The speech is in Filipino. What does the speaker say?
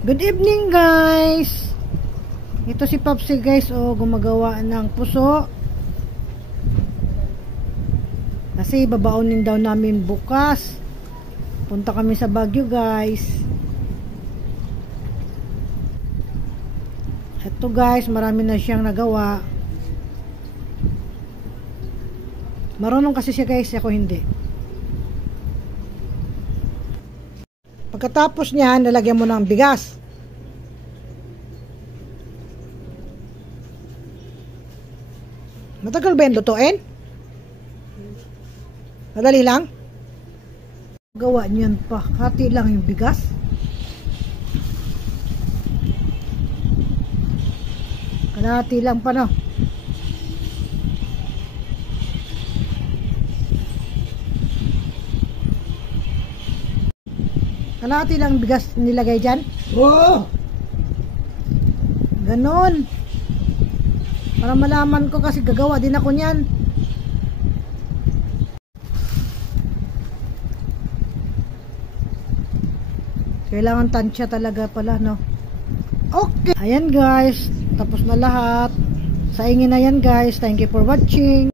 Good evening guys. Ito si Popsi guys, gumagawa ng puso. Kasi babaonin daw namin bukas. Punta kami sa Baguio guys. Ito guys, marami na siyang nagawa. Marunong kasi siya guys, ako hindi. Pagkatapos niya, nalagyan mo ng bigas. Matagal ba yung lutuin? Madali lang? Gawa niyan pa. Hati lang yung bigas. Kalahati lang pa, no? Kalahati lang bigas nilagay dyan? Oo! Ganon. Para malaman ko kasi gagawa din ako niyan. Kailangan tansya talaga pala, no? Okay. Ayan guys. Tapos na lahat. Saingin na yan guys. Thank you for watching.